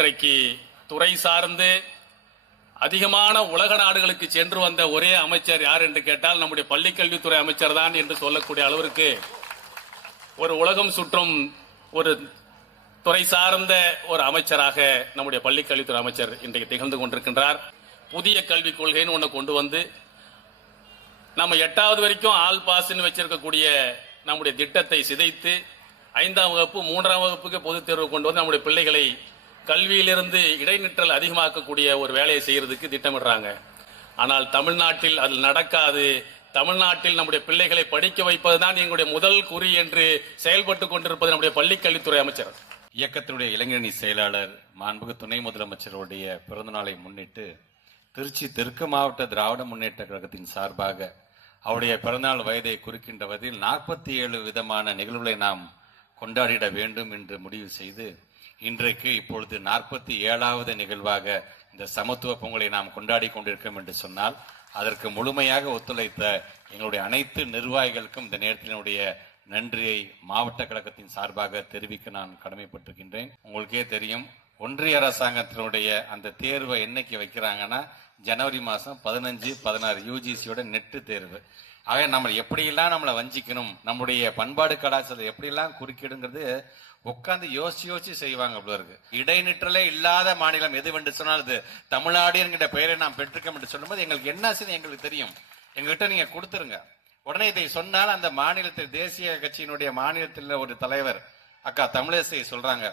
இன்றைக்கு துறை சார்ந்து அதிகமான உலக நாடுகளுக்கு சென்று வந்த ஒரே அமைச்சர் யார் என்று கேட்டால் நம்முடைய பள்ளிக்கல்வித்துறை அமைச்சர் தான் என்று சொல்லக்கூடிய அளவிற்கு ஒரு உலகம் சுற்றும் ஒரு துறை சார்ந்த ஒரு அமைச்சராக நம்முடைய பள்ளிக்கல்வித்துறை அமைச்சர் இன்றைக்கு திகழ்ந்து கொண்டிருக்கின்றார். புதிய கல்விக் கொள்கைன்னு ஒன்று கொண்டு வந்து நம்ம 8வது வரைக்கும் ஆல் பாஸ்ன்னு வச்சிருக்கக்கூடிய நம்முடைய திட்டத்தை சிதைத்து 5ஆம் வகுப்பு 3ஆம் வகுப்புக்கு பொதுத் தேர்வு கொண்டு வந்து நம்முடைய பிள்ளைகளை கல்வியிலிருந்து இடைநிற்றல் அதிகமாக்கக்கூடிய ஒரு வேலையை செய்யறதுக்கு திட்டமிடுறாங்க. ஆனால் தமிழ்நாட்டில் அது நடக்காது. தமிழ்நாட்டில் நம்முடைய பிள்ளைகளை படிக்க வைப்பதுதான் எங்களுடைய முதல் குறி என்று செயல்பட்டு கொண்டிருப்பது நம்முடைய பள்ளிக்கல்வித்துறை அமைச்சர். இயக்கத்தினுடைய இளைஞரணி செயலாளர் மாண்புமிகு துணை முதலமைச்சருடைய பிறந்த நாளை முன்னிட்டு திருச்சி தெற்கு மாவட்ட திராவிட முன்னேற்ற கழகத்தின் சார்பாக அவருடைய பிறந்தநாள் வயதை குறிக்கின்ற வகையில் 47 விதமான நிகழ்வுகளை நாம் கொண்டாடிட வேண்டும் என்று முடிவு செய்து இன்றைக்கு இப்பொழுது 47வது நிகழ்வாக இந்த சமத்துவ பொங்கலை நாம் கொண்டாடி கொண்டிருக்கோம் என்று சொன்னால் அதற்கு முழுமையாக ஒத்துழைத்த எங்களுடைய அனைத்து நிர்வாகிகளுக்கும் இந்த நேரத்தினுடைய நன்றியை மாவட்ட கழகத்தின் சார்பாக தெரிவிக்க நான் கடமைப்பட்டிருக்கின்றேன். உங்களுக்கே தெரியும், ஒன்றிய அரசாங்கத்தினுடைய அந்த தேர்வை என்னைக்கு வைக்கிறாங்கன்னா ஜனவரி மாதம் 15-16 யூஜிசியோட நெட்டு தேர்வு. ஆக நம்ம எப்படியெல்லாம் நம்மளை வஞ்சிக்கணும், நம்முடைய பண்பாடு கலாச்சாரத்தை எப்படியெல்லாம் குறுக்கிடுங்கிறது உட்காந்து யோசிச்சு செய்வாங்க. அவ்வளோ இருக்கு. இடைநிற்றலே இல்லாத மாநிலம் எதுவென்று சொன்னால் அது தமிழ்நாடு என்கிற பெயரை நாம் பெற்றிருக்கோம் என்று சொல்லும்போது எங்களுக்கு என்ன செய்ய எங்களுக்கு தெரியும். எங்ககிட்ட நீங்க கொடுத்துருங்க. உடனே இதை சொன்னால் அந்த மாநிலத்தில் தேசிய கட்சியினுடைய மாநிலத்தில் ஒரு தலைவர் அக்கா தமிழிசை சொல்றாங்க,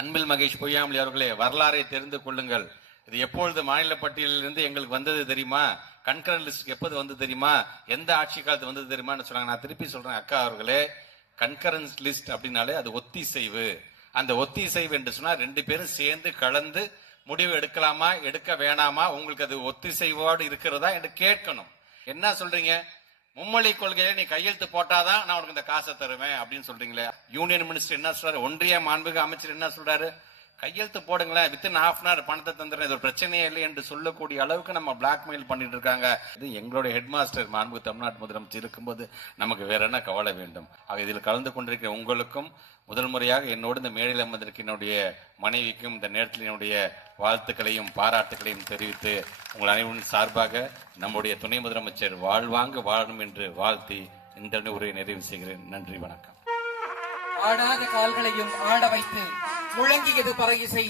அன்பில் மகேஷ் பொய்யாமொழி அவர்களே, வரலாறை தெரிந்து கொள்ளுங்கள். இது எப்பொழுது மாநில பட்டியலிலிருந்து எங்களுக்கு வந்தது தெரியுமா, கன்கரண்ட் லிஸ்ட் எப்போது வந்து தெரியுமா, எந்த ஆட்சி காலத்து வந்தது தெரியுமான்னு சொன்னாங்க. நான் திருப்பி சொல்றேன், அக்கா அவர்களே, கன்கரண்ட் லிஸ்ட் அப்படின்னாலே அது ஒத்திசைவு. அந்த ஒத்திசைவு என்று சொன்னா 2 பேரும் சேர்ந்து கலந்து முடிவு எடுக்கலாமா எடுக்க வேணாமா, உங்களுக்கு அது ஒத்திசைவோடு இருக்கிறதா என்று கேட்கணும். என்ன சொல்றீங்க, மும்மொழி கொள்கையை நீ கையெழுத்து போட்டாதான் நான் உனக்கு இந்த காசை தருவேன் அப்படின்னு சொல்றீங்களே. யூனியன் மினிஸ்டர் என்ன சொல்றாரு, ஒன்றிய மாண்புமிகு அமைச்சர் என்ன சொல்றாரு, கையெழுத்து போடுங்களேன், வித்தின் ½ hour பணத்தை தந்துடுறேன், இது ஒரு பிரச்சனையே இல்லை என்று சொல்லக்கூடிய அளவுக்கு நம்ம பிளாக்மெயில் பண்ணிட்டு இருக்காங்க. இது எங்களுடைய ஹெட் மாஸ்டர் மாண்புமிகு தமிழ்நாட்டு முதலமைச்சர் இருக்கும்போது நமக்கு வேற என்ன கவலை வேண்டும். ஆக இதில் கலந்து கொண்டிருக்கிற உங்களுக்கும் முதல் முறையாக என்னோடு இந்த மேடையில் அமர்ந்திருக்க என்னுடைய மனைவிக்கும் இந்த நேரத்தில் என்னுடைய வாழ்த்துக்களையும் பாராட்டுகளையும் தெரிவித்து உங்கள் அனைவரின் சார்பாக நம்முடைய துணை முதலமைச்சர் வாழ்வாங்க வாழணும் என்று வாழ்த்தி இந்த உரையை நிறைவு செய்கிறேன். நன்றி, வணக்கம். ஆடாத கால்களையும் ஆட வைத்து முழங்கியது பறையிசை.